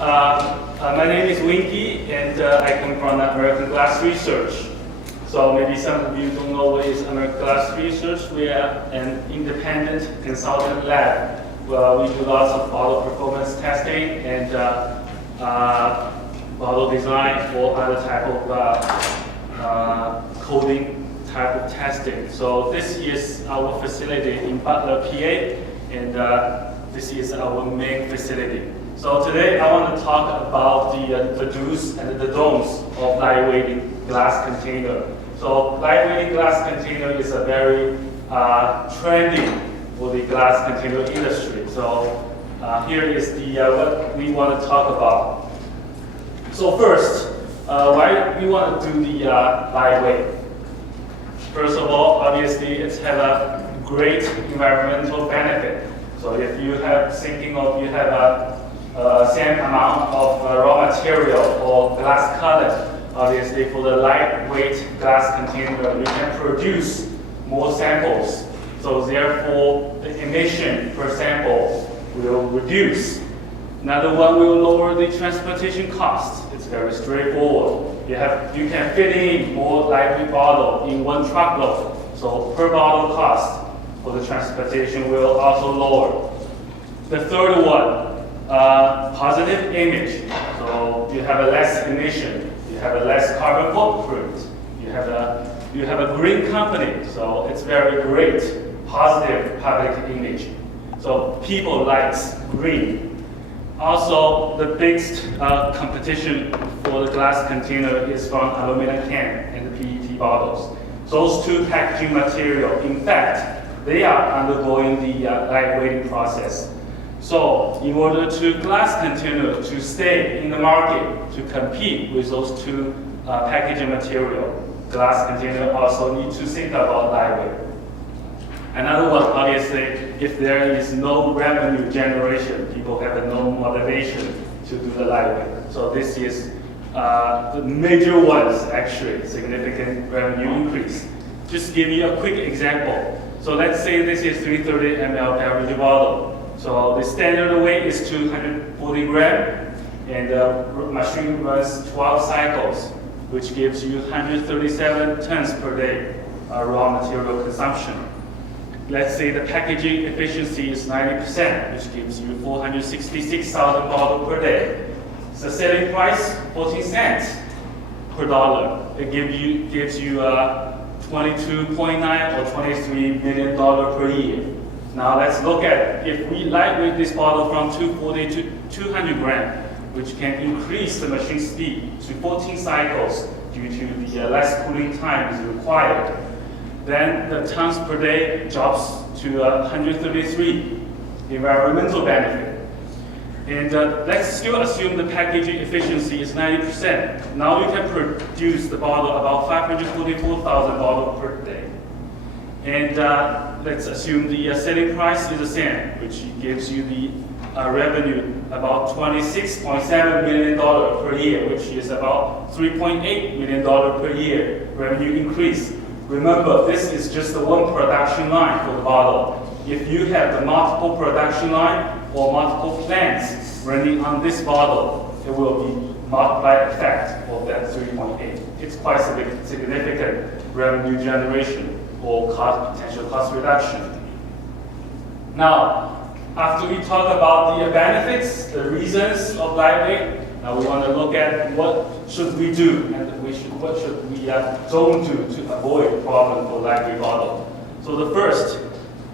My name is Wenke, and I come from American Glass Research. So maybe some of you don't know what is American Glass Research. We are an independent consultant lab. We do lots of bottle performance testing and bottle design or other type of coding type of testing. So this is our facility in Butler, PA, and this is our main facility. So today I want to talk about the do's and the don'ts of lightweighting glass container. So lightweighting glass container is a very trendy for the glass container industry. So here is the what we want to talk about. So first, why we want to do the lightweight? First of all, obviously it's have a great environmental benefit. So if you have thinking of you have a same amount of raw material or glass cullet, obviously for the lightweight glass container, you can produce more samples. So therefore, the emission per sample will reduce. Another one will lower the transportation cost. It's very straightforward. You can fit in more lightweight bottle in one truckload. So per bottle cost for the transportation will also lower. The third one, positive image. So you have a less emission, you have a less carbon footprint, you have a green company. So it's very great, positive public image. So people like green. Also, the biggest competition for the glass container is from aluminum can and the PET bottles. Those two packaging material, in fact, they are undergoing the lightweighting process. So, in order to glass container to stay in the market to compete with those two packaging material, glass container also need to think about lightweight. Another one, obviously, if there is no revenue generation, people have no motivation to do the lightweight. So this is the major ones, actually, significant revenue increase. Just give you a quick example. So let's say this is 330 ml beverage bottle. So the standard weight is 240 grams, and the machine runs 12 cycles, which gives you 137 tons per day raw material consumption. Let's say the packaging efficiency is 90%, which gives you 466,000 bottles per day. The selling price, 14 cents per dollar. It gives you 22.9 or $23 million per year. Now let's look at if we lightweight this bottle from 240 to 200 grams, which can increase the machine speed to 14 cycles due to the less cooling time is required. Then the tons per day drops to 133 environmental benefit. And let's still assume the packaging efficiency is 90%. Now you can produce the bottle about 544,000 bottles per day. And let's assume the selling price is the same, which gives you the revenue about $26.7 million per year, which is about $3.8 million per year revenue increase. Remember, this is just the one production line for the bottle. If you have the multiple production line or multiple plants running on this bottle, it will be multiplied effect of that 3.8. It's quite significant revenue generation or potential cost reduction. Now, after we talk about the benefits, the reasons of lightweight, now we want to look at what should we do and what should we don't do to avoid problem for lightweight bottle. So the first,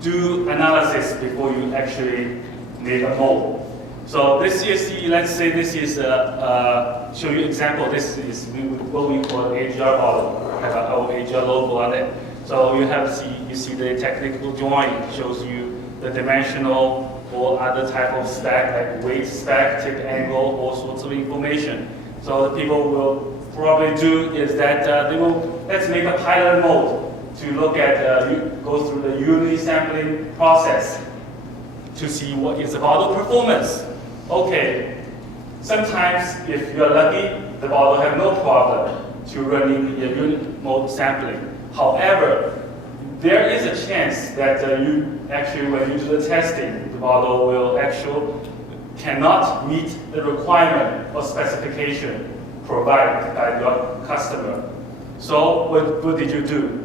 do analysis before you actually make a mold. So this is let's say this is show you example. This is what we call AGR bottle. Have our AGR logo on it. So you see the technical drawing shows you the dimensional or other type of spec, like weight spec, tip angle, all sorts of information. So the people will probably do is that let's make a pilot mold to look at, go through the unit sampling process to see what is the bottle performance. Okay, sometimes if you're lucky, the bottle have no problem to running the unit mode sampling. However, there is a chance that you actually, when you do the testing, the bottle will actually cannot meet the requirement or specification provided by your customer. So what did you do?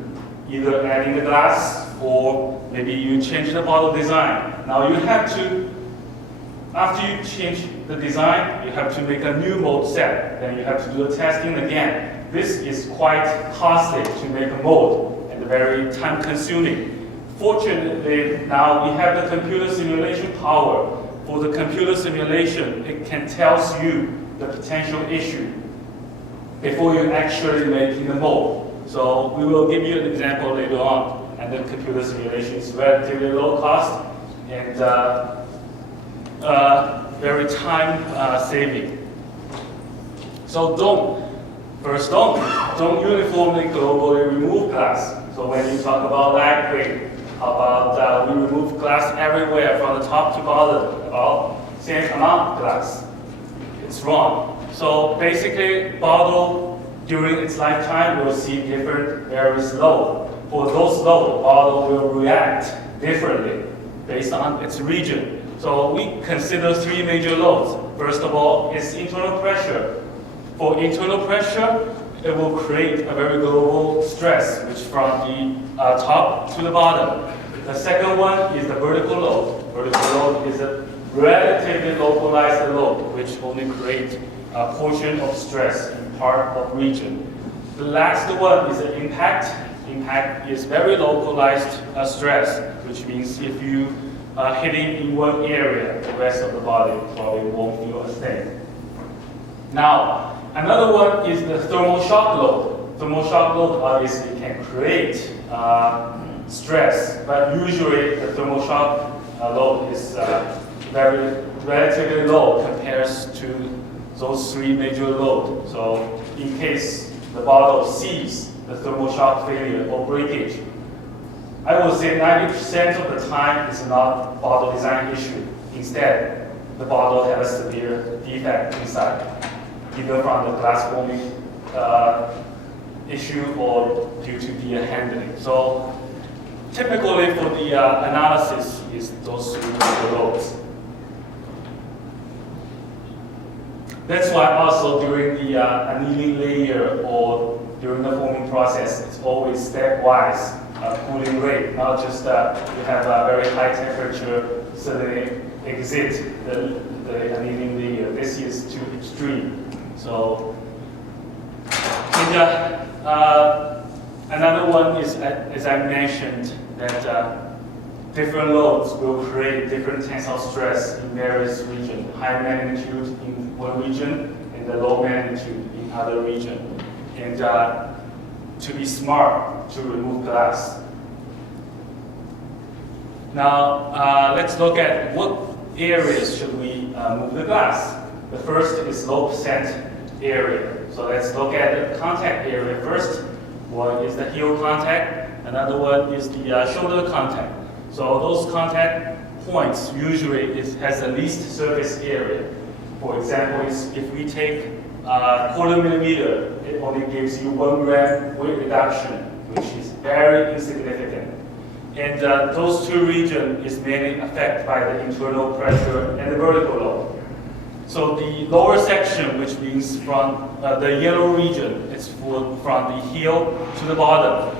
Either adding the glass or maybe you change the bottle design. Now you have to, after you change the design, you have to make a new mold set. Then you have to do the testing again. This is quite costly to make a mold and very time consuming. Fortunately, now we have the computer simulation power. For the computer simulation, it can tell you the potential issue before you actually making the mold. So we will give you an example later on, and the computer simulation is relatively low cost and very time saving. So don't uniformly globally remove glass. So when you talk about lightweight, how about we remove glass everywhere from the top to bottom, about same amount of glass? It's wrong. So basically, bottle during its lifetime will see different varies load. For those load, the bottle will react differently based on its region. So we consider three major loads. First of all is internal pressure. For internal pressure, it will create a very global stress, which from the top to the bottom. The second one is the vertical load. Vertical load is a relatively localized load, which only creates a portion of stress in part of region. The last one is the impact. Impact is very localized stress, which means if you are hitting in one area, the rest of the body probably won't feel a thing. Now, another one is the thermal shock load. Thermal shock load obviously can create stress, but usually the thermal shock load is very relatively low compared to those three major loads. So in case the bottle sees the thermal shock failure or breakage, I would say 90% of the time it's not bottle design issue. Instead, the bottle has a severe defect inside, either from the glass forming issue or due to the handling. So typically for the analysis is those three major loads. That's why also during the annealing layer or during the forming process, it's always stepwise cooling rate, not just you have a very high temperature suddenly exit the annealing layer. This is too extreme. So another one is, as I mentioned, that different loads will create different tensile stress in various regions. High magnitude in one region and the low magnitude in other region. And to be smart to remove glass. Now let's look at what areas should we move the glass. The first is low percent area. So let's look at the contact area first. One is the heel contact. Another one is the shoulder contact. So those contact points usually has the least surface area. For example, if we take 1/4 millimeter, it only gives you 1 gram weight reduction, which is very insignificant. And those two regions is mainly affected by the internal pressure and the vertical load. So the lower section, which means from the yellow region, it's from the heel to the bottom,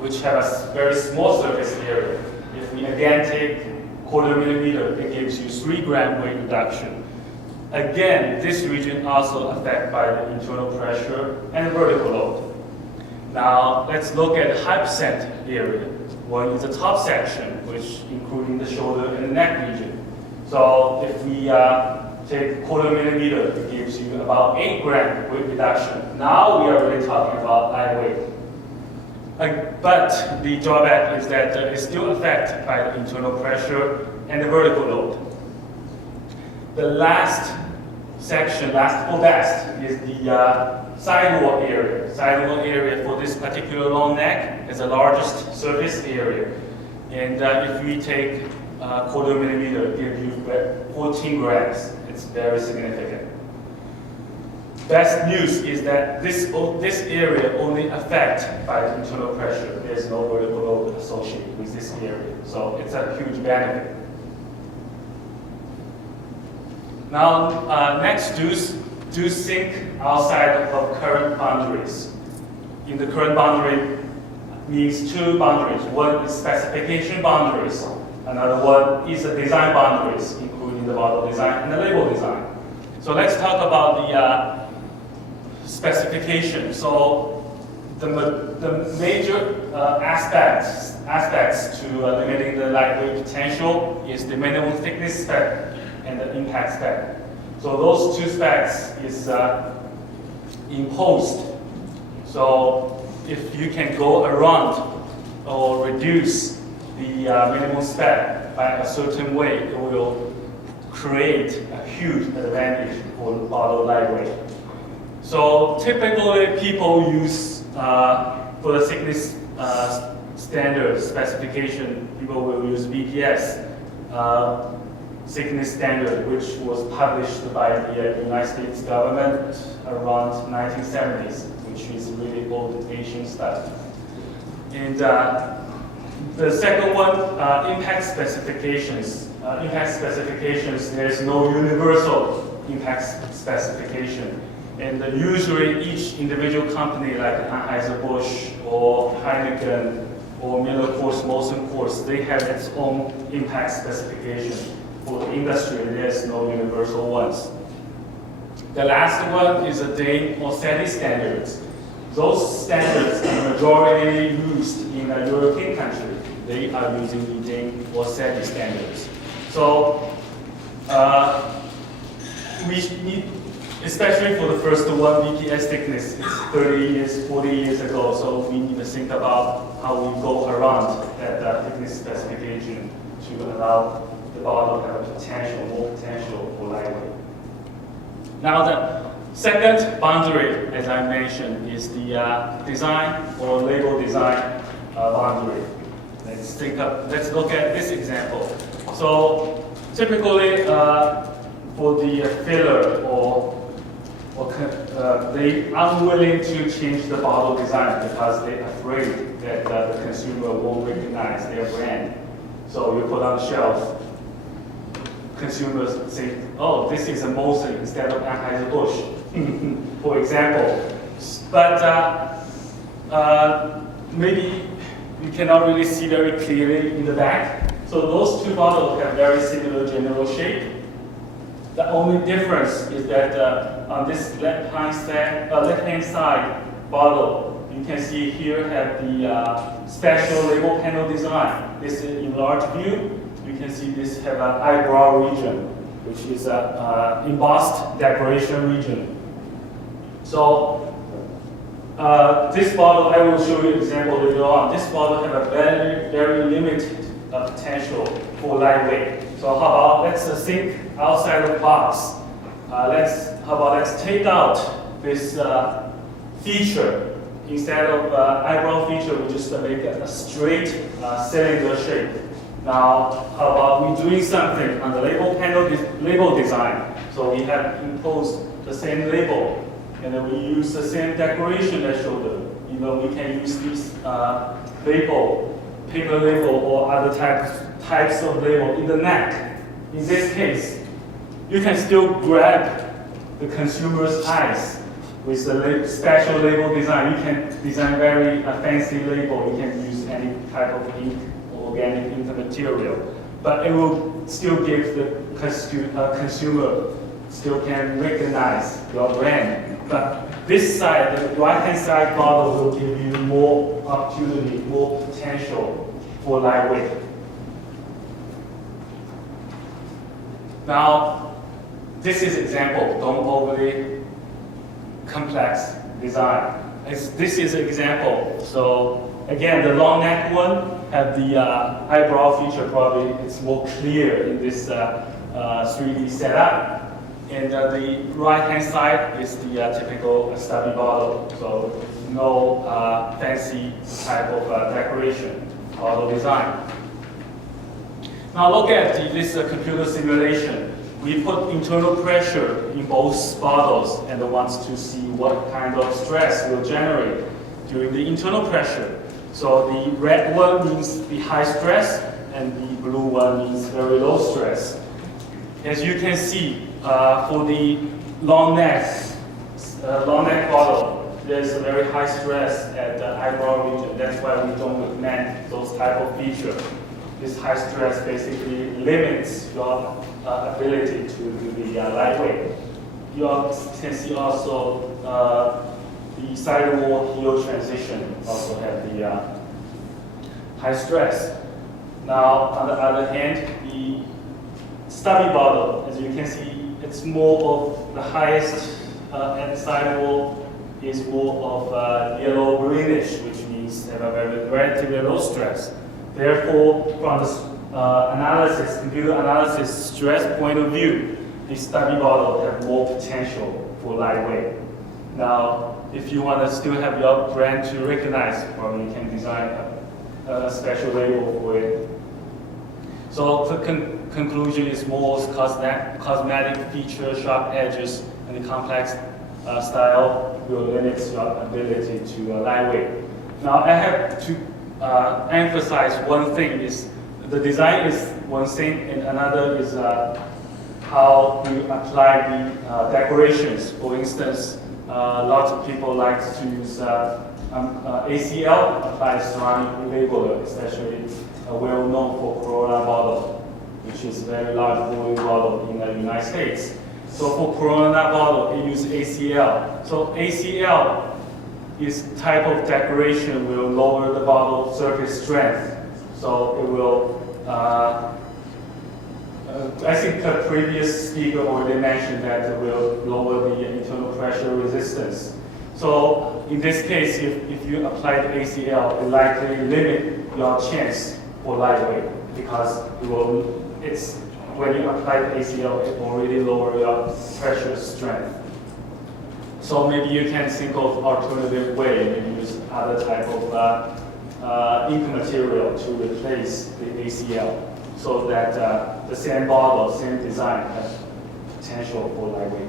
which have a very small surface area. If we again take 1/4 millimeter, it gives you 3 gram weight reduction. Again, this region also affected by the internal pressure and vertical load. Now, let's look at high percent area. One is the top section, which including the shoulder and the neck region. So if we take 1/4 millimeter, it gives you about 8 gram weight reduction. Now we are really talking about lightweight. But the drawback is that it's still affected by the internal pressure and the vertical load. The last section, last or best, is the sidewall area. Sidewall area for this particular long neck is the largest surface area. And if we take 1/4 millimeter, it gives you 14 grams. It's very significant. Best news is that this area only affected by the internal pressure. There's no vertical load associated with this area. So it's a huge benefit. Now, next, do think outside of current boundaries. In the current boundary means two boundaries. One is specification boundaries. Another one is the design boundaries, including the model design and the label design. So let's talk about the specification. So the major aspects to limiting the lightweight potential is the minimum thickness spec and the impact spec. So those two specs is imposed. So if you can go around or reduce the minimum spec by a certain way, it will create a huge advantage for the bottle lightweight. So typically people use, for the thickness standard specification, people will use BPS thickness standard, which was published by the United States government around 1970s, which is really old Asian stuff. And the second one, impact specifications. There's no universal impact specification. And usually each individual company like Anheuser-Busch or Heineken or Miller-Coors, Molson Coors, they have its own impact specification. For the industry, there's no universal ones. The last one is the DANE or SETI standards. Those standards are majority used in a European country. They are using the DANE or SETI standards. So we need, especially for the first one, BPS thickness, it's 30 years, 40 years ago, so we need to think about how we go around that thickness specification to allow the bottle to have more potential for lightweight. Now the second boundary, as I mentioned, is the design or label design boundary. Let's look at this example. So typically for the filler they are unwilling to change the bottle design because they're afraid that the consumer won't recognize their brand. So you put on the shelf, consumers say, oh, this is a Molson instead of Anheuser-Busch, for example. But maybe you cannot really see very clearly in the back. So those two bottles have very similar general shape. The only difference is that on this left-hand side bottle, you can see here have the special label panel design. This is in large view. You can see this have an eyebrow region, which is an embossed decoration region. So this bottle, I will show you an example later on. This bottle have a very, very limited potential for lightweight. So how about let's think outside the box. Let's take out this feature. Instead of eyebrow feature, we just make a straight cylinder shape. Now, how about we doing something on the label design? So we have imposed the same label, and then we use the same decoration as shoulder. We can use this label, paper label, or other types of label in the neck. In this case, you can still grab the consumer's eyes with the special label design. You can design very fancy label. You can use any type of ink or organic ink material, but it will still give the consumer still can recognize your brand. But this side, the right-hand side bottle will give you more opportunity, more potential for lightweight. Now, this is example. Don't overly complex design. This is an example. So again, the long neck one have the eyebrow feature. Probably it's more clear in this 3D setup. And the right-hand side is the typical stubby bottle. So no fancy type of decoration, bottle design. Now look at this computer simulation. We put internal pressure in both bottles and wants to see what kind of stress will generate during the internal pressure. So the red one means the high stress and the blue one means very low stress. As you can see, for the long neck bottle, there's a very high stress at the eyebrow region. That's why we don't recommend those type of features. This high stress basically limits your ability to do the lightweight. You can see also the sidewall heel transition also have the high stress. Now, on the other hand, the stubby bottle, as you can see, it's more of the highest and the sidewall is more of yellow greenish, which means they have a very relatively low stress. Therefore, from the computer analysis stress point of view, the stubby bottle have more potential for lightweight. Now, if you want to still have your brand to recognize, probably you can design a special label for it. So the conclusion is more cosmetic feature, sharp edges, and the complex style will limit your ability to lightweight. Now I have to emphasize one thing is the design is one thing, and another is how you apply the decorations. For instance, lots of people like to use ACL, applied ceramic labeler, especially well known for Corona bottle, which is a very large volume bottle in the United States. So for Corona bottle, they use ACL. So ACL is type of decoration will lower the bottle surface strength. So it will, I think the previous speaker already mentioned that it will lower the internal pressure resistance. So in this case, if you apply the ACL, it likely limit your chance for lightweight because when you apply the ACL, it already lower your pressure strength. So maybe you can think of alternative way, maybe use other type of ink material to replace the ACL, so that the same bottle, same design has potential for lightweight.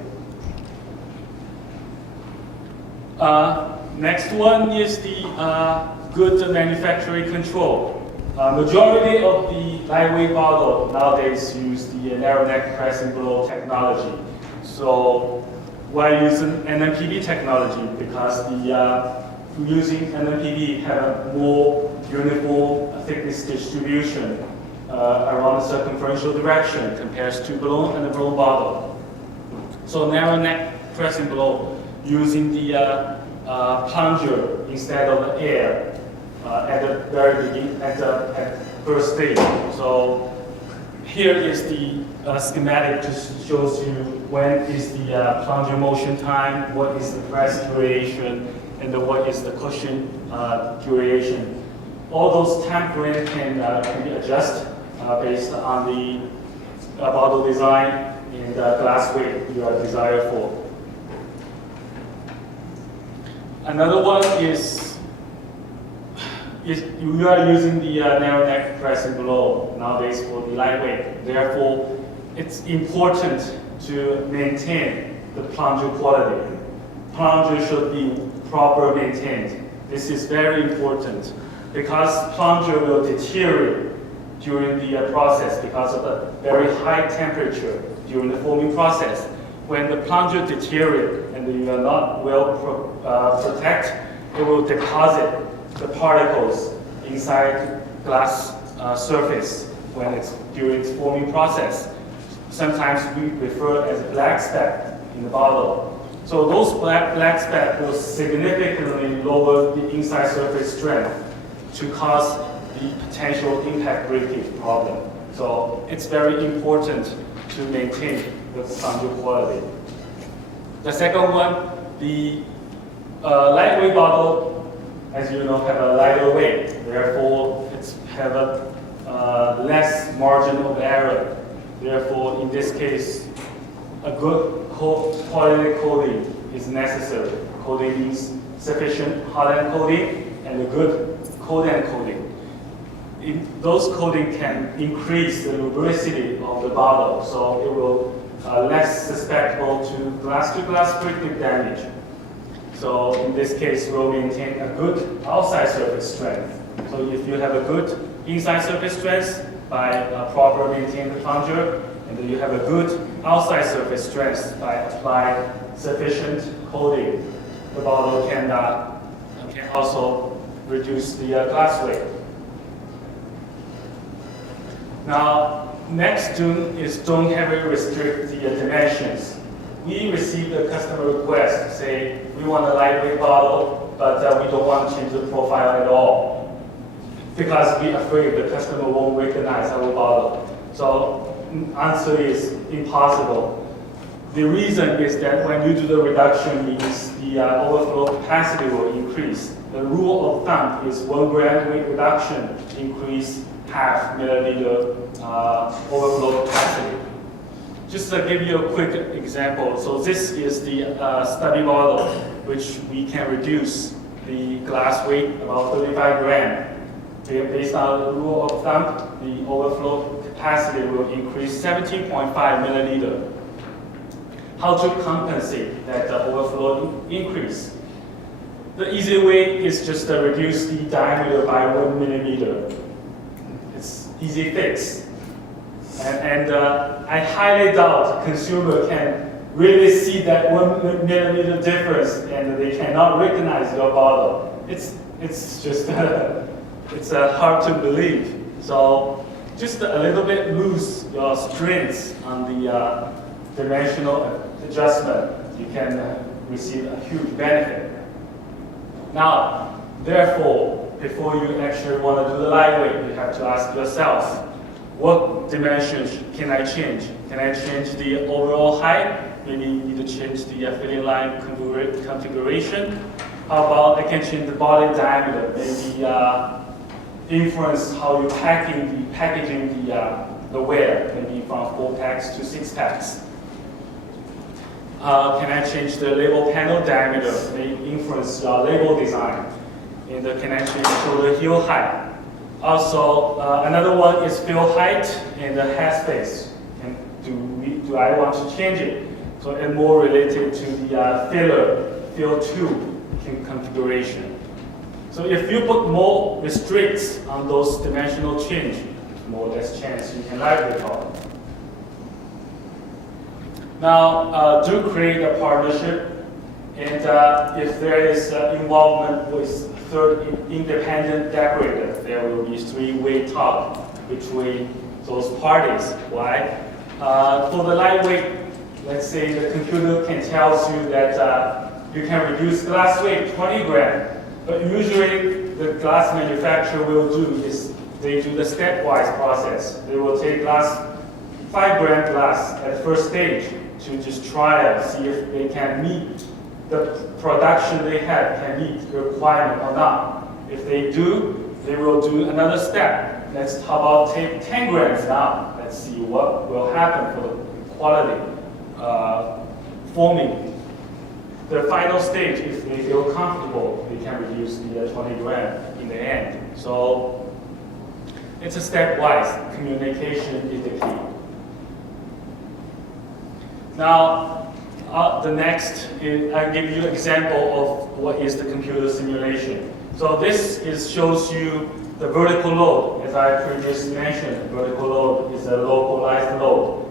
Next one is the good manufacturing control. Majority of the lightweight bottle nowadays use the narrow neck press and blow technology. So why using NMPB technology? Because using NMPB have a more uniform thickness distribution around the circumferential direction compared to blown and the blown bottle. So narrow neck press and blow using the plunger instead of the air at the very beginning, at first stage. So here is the schematic, just shows you when is the plunger motion time, what is the press duration, and what is the cushion duration. All those time frames can be adjusted based on the bottle design and glass weight you are desired for. Another one is you are using the narrow neck press and blow nowadays for the lightweight. Therefore, it's important to maintain the plunger quality. Plunger should be properly maintained. This is very important because plunger will deteriorate during the process because of the very high temperature during the forming process. When the plunger deteriorates and you are not well protect, it will deposit the particles inside glass surface when it's during its forming process. Sometimes we refer as black speck in the bottle. So those black speck will significantly lower the inside surface strength to cause the potential impact breakage problem. So it's very important to maintain the plunger quality. The second one, the lightweight bottle, as you know, have a lighter weight. Therefore, it's have a less margin of error. Therefore, in this case, a good quality coating is necessary. Coating means sufficient hot end coating and a good cold end coating. Those coating can increase the lubricity of the bottle, so it will less susceptible to glass frictive damage. So in this case, we'll maintain a good outside surface strength. So if you have a good inside surface strength by properly maintaining the plunger, and then you have a good outside surface strength by applying sufficient coating. The bottle can also reduce the glass weight. Now, next June is don't heavily restrict the dimensions. We received a customer request, say we want a lightweight bottle, but we don't want to change the profile at all, because we're afraid the customer won't recognize our bottle. So, answer is impossible. The reason is that when you do the reduction, means the overflow capacity will increase. The rule of thumb is 1 gram weight reduction increase half milliliter overflow capacity. Just to give you a quick example, so this is the study bottle, which we can reduce the glass weight about 35 gram. Based on the rule of thumb, the overflow capacity will increase 17.5 milliliter. How to compensate that overflow increase? The easy way is just to reduce the diameter by 1 millimeter. It's easy fix. And I highly doubt consumer can really see that 1 millimeter difference and they cannot recognize your bottle. It's just it's hard to believe. So just a little bit lose your strength on the dimensional adjustment, you can receive a huge benefit. Now, therefore, before you actually want to do the lightweight, you have to ask yourself, what dimensions can I change? Can I change the overall height? Maybe you need to change the filling line configuration. How about I can change the body diameter? Maybe influence how you're packaging the wear, maybe from 4 packs to 6 packs. Can I change the label panel diameter? May influence your label design. And can I change shoulder heel height? Also, another one is fill height and the head space. And do I want to change it? So it's more related to the fill tube configuration. So if you put more restricts on those dimensional change, more or less chance you can lightweight bottle. Now, do create a partnership, and if there is involvement with third independent decorator, there will be 3-way talk between those parties. Why? For the lightweight, let's say the computer can tell you that you can reduce glass weight 20 gram, but usually the glass manufacturer will do is they do the stepwise process. They will take 5 gram glass at the first stage to just try it, see if they can meet the production they have, can meet the requirement or not. If they do, they will do another step. Let's how about take 10 grams now. Let's see what will happen for the quality forming. The final stage, if they feel comfortable, they can reduce the 20 gram in the end. So it's a stepwise. Communication is the key. Now, the next, I'll give you an example of what is the computer simulation. So this shows you the vertical load. As I previously mentioned, vertical load is a localized load.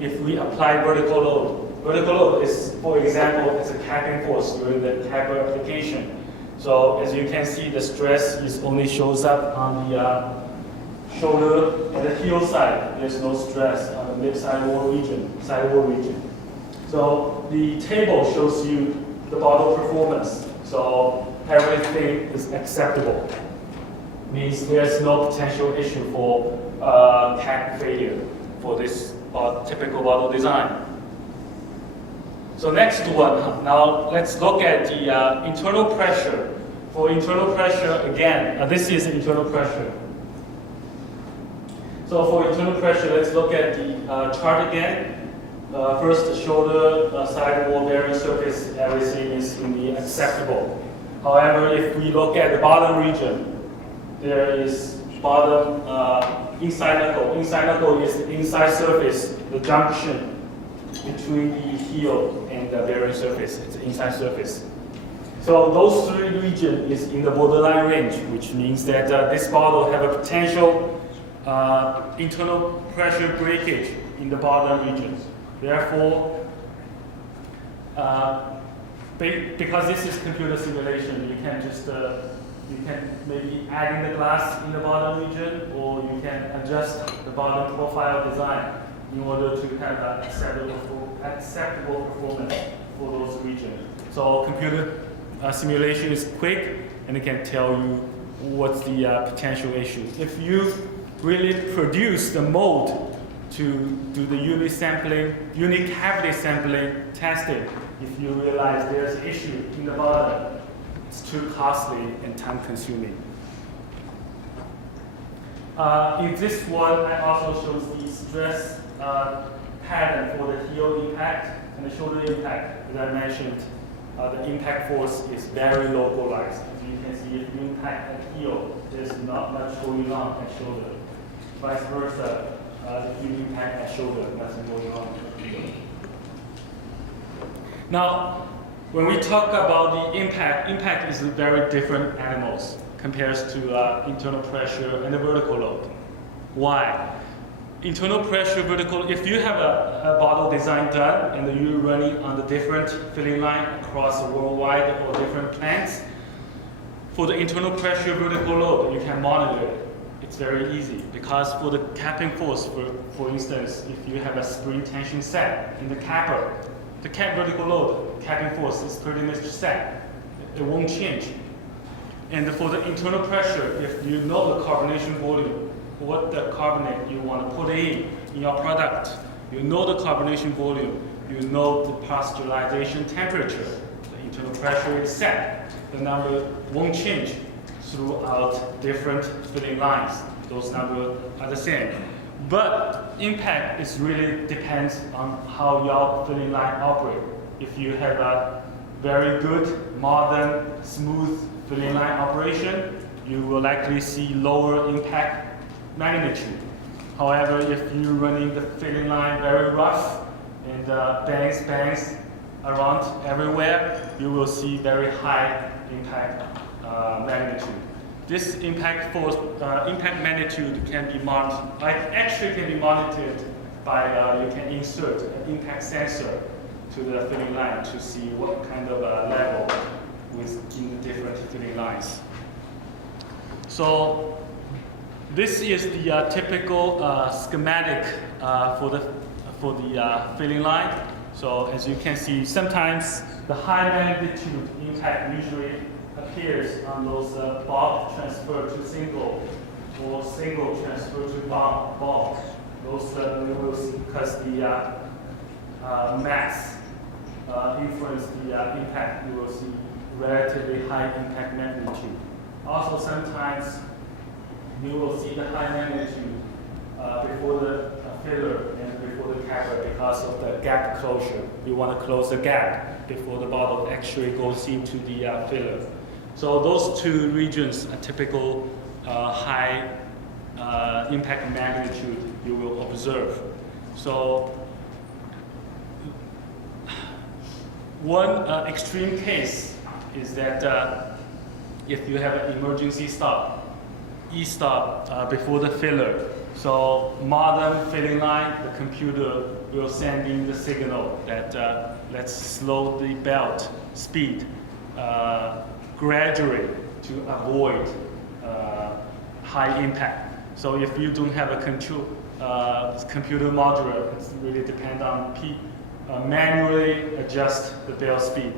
If we apply vertical load is, for example, is a capping force during the capper application. So as you can see, the stress only shows up on the shoulder and the heel side. There's no stress on the mid-sidewall region. So the table shows you the bottle performance. So everything is acceptable. Means there's no potential issue for cap failure for this typical bottle design. So next one, now let's look at the internal pressure. For internal pressure, again, this is internal pressure. So for internal pressure, let's look at the chart again. First, the shoulder, sidewall, bearing surface, everything is in the acceptable. However, if we look at the bottom region, there is bottom inside knuckle. Inside knuckle is the inside surface, the junction between the heel and the bearing surface. It's the inside surface. So those 3 regions is in the borderline range, which means that this bottle have a potential internal pressure breakage in the bottom regions. Therefore, because this is computer simulation, you can just you can maybe add in the glass in the bottom region, or you can adjust the bottom profile design in order to have an acceptable performance for those regions. So computer simulation is quick, and it can tell you what's the potential issue. If you really produce the mold to do the unit cavity sampling testing, if you realize there's an issue in the bottom, it's too costly and time consuming. In this one, I also shows the stress pattern for the heel impact and the shoulder impact. As I mentioned, the impact force is very localized. As you can see, if you impact at heel, there's not much going on at shoulder. Vice versa, if you impact at shoulder, nothing going on at heel. Now, when we talk about the impact is very different animals compared to internal pressure and the vertical load. Why? Internal pressure, vertical, if you have a bottle design done and you're running on the different filling line across worldwide or different plants, for the internal pressure, vertical load, you can monitor it. It's very easy because for the capping force, for instance, if you have a spring tension set in the capper, the vertical load, capping force is pretty much set. It won't change. And for the internal pressure, if you know the carbonation volume, what the carbonate you want to put in your product, you know the carbonation volume, you know the pasteurization temperature, the internal pressure is set. The number won't change throughout different filling lines. Those numbers are the same. But impact is really depends on how your filling line operate. If you have a very good, modern, smooth filling line operation, you will likely see lower impact magnitude. However, if you're running the filling line very rough and bangs around everywhere, you will see very high impact magnitude. This impact force, impact magnitude can be monitored. Actually, can be monitored by you can insert an impact sensor to the filling line to see what kind of level within the different filling lines. So this is the typical schematic for the filling line. So as you can see, sometimes the high magnitude impact usually appears on those bulk transfer to single or single transfer to bulk. Those you will see because the mass influence the impact. You will see relatively high impact magnitude. Also, sometimes you will see the high magnitude before the filler and before the capper because of the gap closure. You want to close the gap before the bottle actually goes into the filler. So those two regions are typical high impact magnitude you will observe. So one extreme case is that if you have an emergency stop, E-stop before the filler. So modern filling line, the computer will send in the signal that let's slow the belt speed gradually to avoid high impact. So if you don't have a control computer module, it's really depend on manually adjust the belt speed.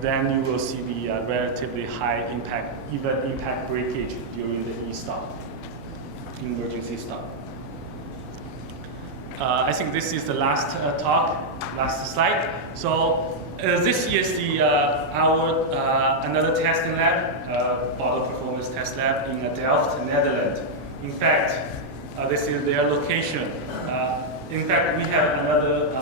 Then you will see the relatively high impact, even impact breakage during the E-stop, emergency stop. I think this is the last last slide. So this is the our another testing lab, bottle performance test lab in Delft, Netherlands. In fact, this is their location. In fact, we have another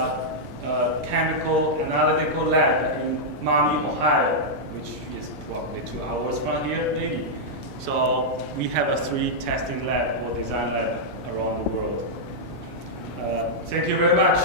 chemical analytical lab in Miami, Ohio, which is probably 2 hours from here, maybe. So we have 3 testing lab or design lab around the world. Thank you very much.